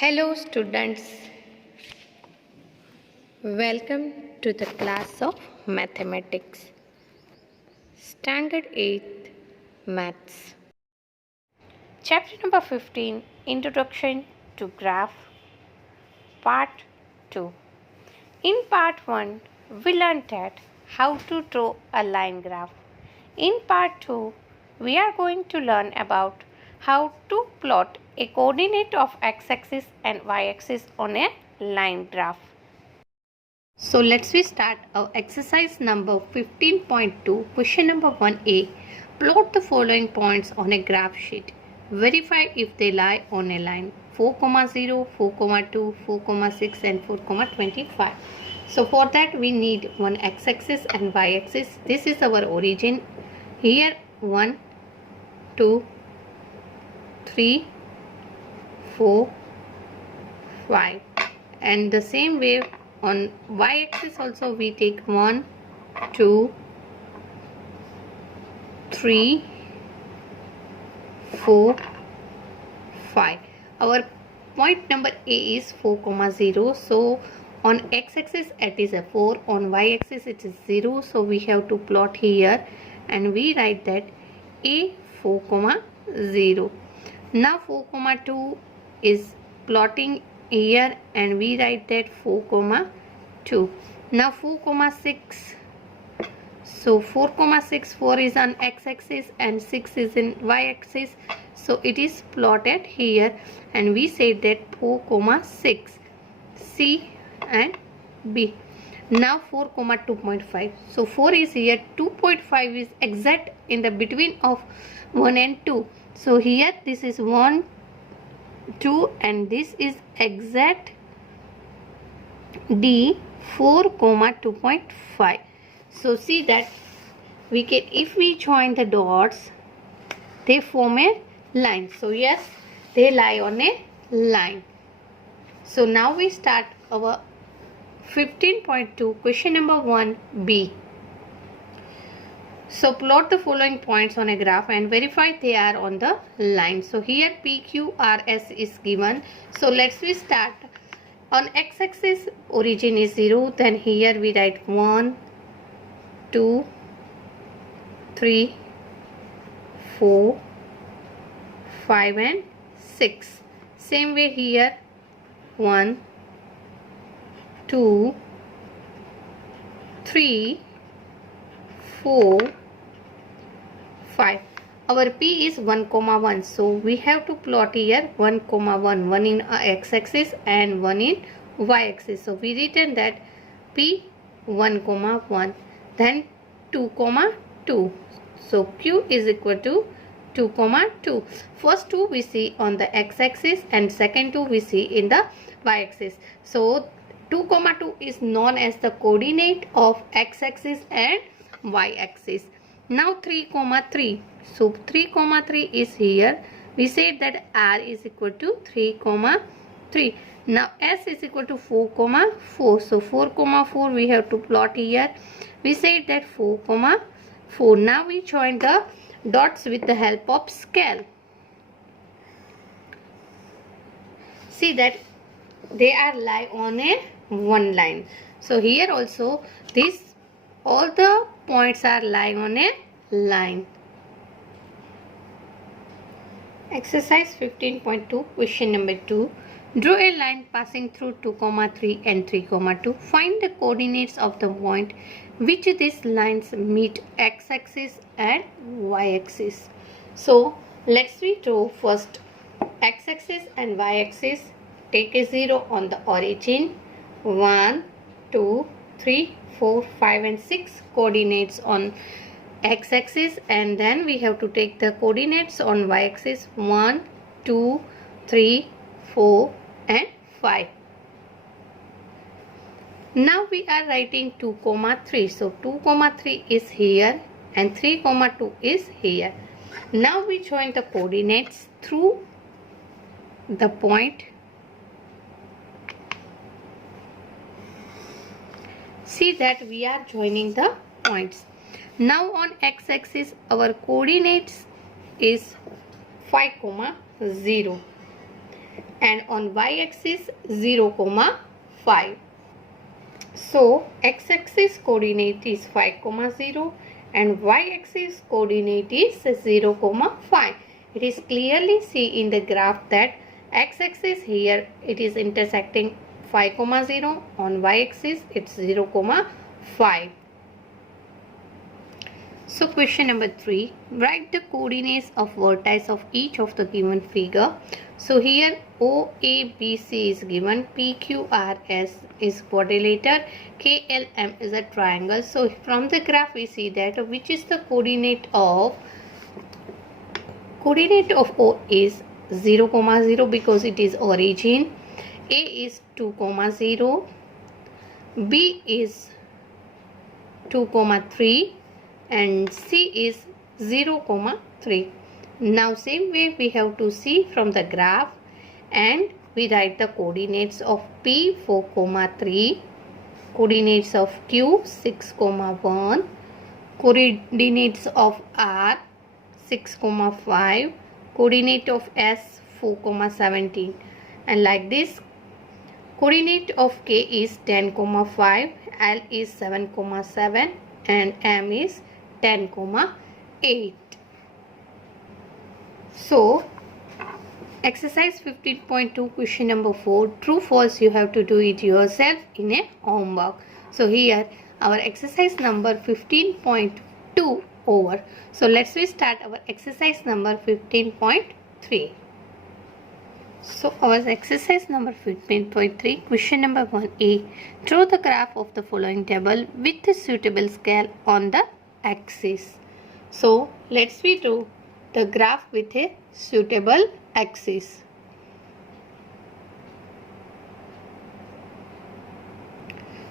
Hello students, welcome to the class of mathematics, standard 8th maths. Chapter number 15, Introduction to Graph, part 2. In part 1, we learned that how to draw a line graph. In part 2, we are going to learn about how to plot a coordinate of x-axis and y-axis on a line graph. So let's start our exercise number 15.2. Question number 1a. Plot the following points on a graph sheet. Verify if they lie on a line 4, 0, 4, 2, 4, 6 and 4, 25. So for that we need one x-axis and y-axis. This is our origin. Here 1, 2, 3, 4, 5. And the same way on y-axis also we take 1, 2, 3, 4, 5. Our point number A is 4, 0. So on x-axis it is a 4, on y-axis it is 0. So we have to plot here and we write that A 4, 0. Now 4, 2 is plotting here and we write that 4, 2. Now 4, 6. So 4, 6, 4 is on x-axis and 6 is in y-axis. So it is plotted here and we say that 4, 6, C and B. Now 4, 2.5. So 4 is here, 2.5 is exact in the between of 1 and 2. So here this is 1, 2 and this is exact D 4, 2.5. So see that we can, if we join the dots, they form a line. So yes, they lie on a line. So now we start our 15.2 question number 1b. So plot the following points on a graph and verify they are on the line. So here P, Q, R, S is given. So let's start. On x-axis origin is 0. Then here we write 1, 2, 3, 4, 5 and 6. Same way here 1, 2, 3, 4, 5. Our P is 1, 1. So we have to plot here 1, 1. One in x-axis and one in y-axis. So we written that P 1, 1. Then 2, 2. So Q is equal to 2, 2. First 2 we see on the x-axis and second 2 we see in the y-axis. So 2, 2 is known as the coordinate of x-axis and y-axis. Now 3, 3. So 3, 3 is here. We said that R is equal to 3, 3. Now S is equal to 4, 4. So 4, 4 we have to plot here. We said that 4, 4. Now we join the dots with the help of scale. See that they are lie on a one line. So here also this all the points are lying on a line. Exercise 15.2 question number 2. Draw a line passing through 2, 3 and 3, 2. Find the coordinates of the point which these lines meet x-axis and y-axis. So let's draw first x-axis and y-axis. Take a 0 on the origin. 1, 2, 3, 4, 5 and 6 coordinates on x-axis and then we have to take the coordinates on y-axis 1, 2, 3, 4 and 5. Now we are writing 2, 3. So 2, 3 is here and 3, 2 is here. Now we join the coordinates through the point. See that we are joining the points. Now on x-axis our coordinates is 5, 0. and on y-axis 0, 5. So x-axis coordinate is 5, 0 and y-axis coordinate is 0, 5. It is clearly see in the graph that x-axis here it is intersecting 5, 0, on y-axis it's 0, 5. So question number 3, write the coordinates of vertices of each of the given figure. So here OABC is given, PQRS is quadrilateral, KLM is a triangle. So from the graph we see that which is the coordinate of O is 0, 0 because it is origin, A is 2, 0, B is 2, 3 and C is 0, 3. Now same way we have to see from the graph and we write the coordinates of P 4, 3, coordinates of Q 6, 1, coordinates of R 6, 5, coordinate of S 4, 17 and like this coordinate of K is 10, 5, L is 7, 7 and M is 10, 8. So exercise 15.2 question number 4, true false you have to do it yourself in a homework. So here our exercise number 15.2 over. So let's start our exercise number 15.3. So our exercise number 15.3 question number 1a, draw the graph of the following table with a suitable scale on the axis. So let's draw the graph with a suitable axis.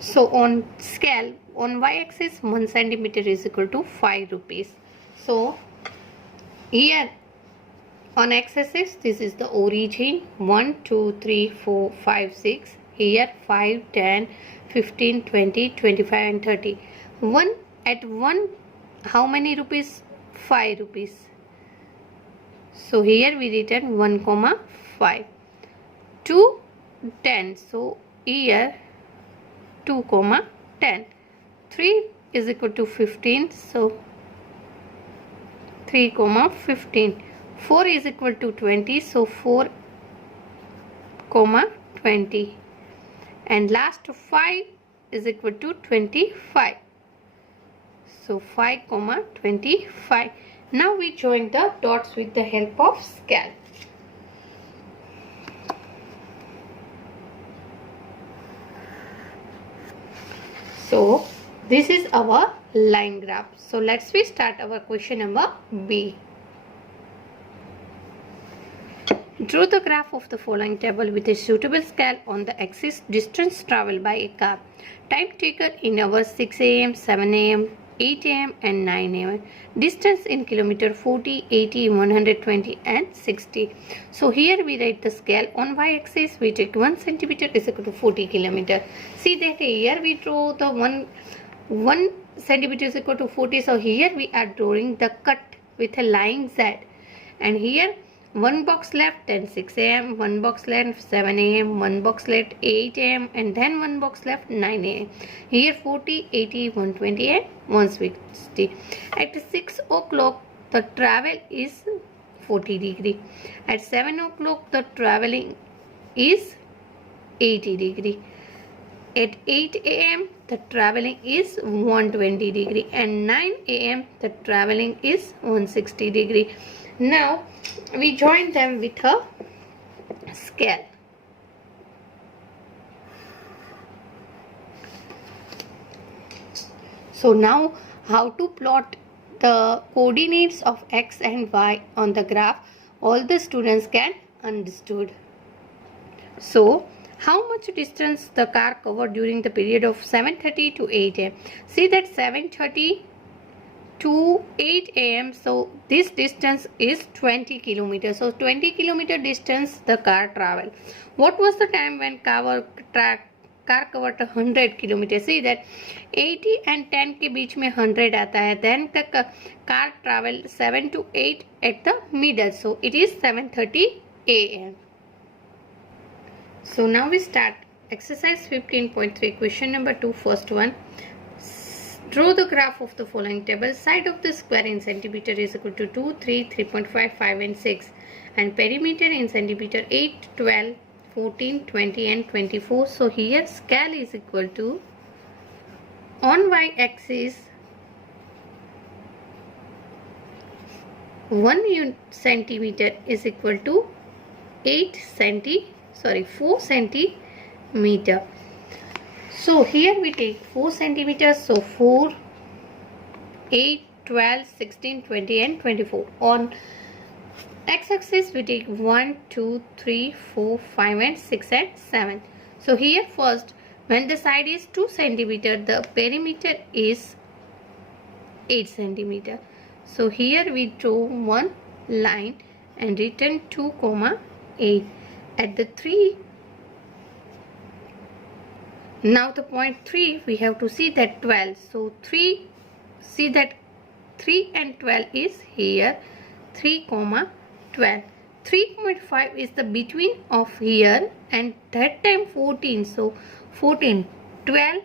So on scale on y-axis 1 centimeter is equal to 5 rupees. So here on x-axis this is the origin 1, 2, 3, 4, 5, 6. Here 5, 10, 15, 20, 25 and 30. 1 at 1 how many rupees? 5 rupees. So here we written 1, 5. 2, 10. So here 2, 10. 3 is equal to 15. So 3, 15. 4 is equal to 20. So 4, 20. And last 5 is equal to 25. So 5, 25. Now we join the dots with the help of scale. So this is our line graph. So let's start our question number B. Draw the graph of the following table with a suitable scale on the axis distance traveled by a car. Time taken in hours 6 am, 7 am, 8 am and 9 am. Distance in kilometer 40, 80, 120 and 60. So here we write the scale on y-axis. We take 1 centimeter is equal to 40 kilometer. See that here we draw the 1 centimeter is equal to 40. So here we are drawing the cut with a line Z. And here one box left, then 6 am, one box left, 7 am, one box left, 8 am and then one box left, 9 am. Here 40, 80, 120 and 160. At 6 o'clock the travel is 40 degree. At 7 o'clock the traveling is 80 degree. At 8 am the traveling is 120 degree and 9 am the traveling is 160 degree. Now we join them with a scale. So now how to plot the coordinates of x and y on the graph, all the students can understood. So how much distance the car covered during the period of 7:30 to 8 am. See that 7:30 to 8 am. So this distance is 20 kilometers. So 20 kilometer distance the car travel. What was the time when car covered 100 kilometers? See that 80 and 10 के बीच में 100 आता है. Then the car travel 7 to 8 at the middle. So it is 7:30 am. So now we start exercise 15.3, question number 2, first one. Draw the graph of the following table. Side of the square in centimeter is equal to 2, 3, 3.5, 5 and 6, and perimeter in centimeter 8, 12, 14, 20 and 24. So here scale is equal to, on y-axis 1 centimeter is equal to 4 centimeter. So here we take 4 centimeters. So 4, 8, 12, 16, 20 and 24. On x-axis we take 1, 2, 3, 4, 5 and 6 and 7. So here first, when the side is 2 centimeter, the perimeter is 8 centimeter. So here we draw one line and written 2, 8 at the 3. Now the point 3 we have to see that 12. So 3, see that 3 and 12 is here, 3, 12. 3.5 is the between of here, and that time 14. So 14, 12,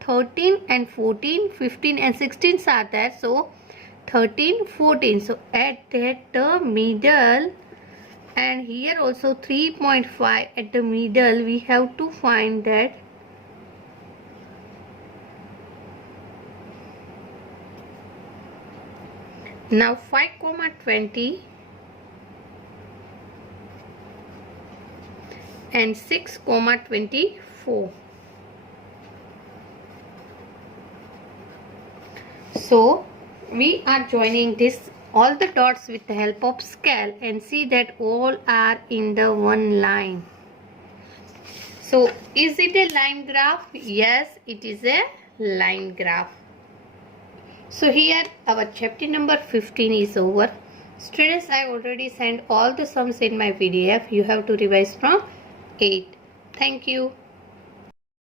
13 and 14, 15 and 16 are there. So 13, 14. So at that the middle, and here also 3.5 at the middle, we have to find that now 5, 20 and 6, 24. So we are joining this all the dots with the help of scale and see that all are in the one line. So is it a line graph? Yes, it is a line graph. So here our chapter number 15 is over. Students, I already sent all the sums in my PDF. You have to revise from 8. Thank you.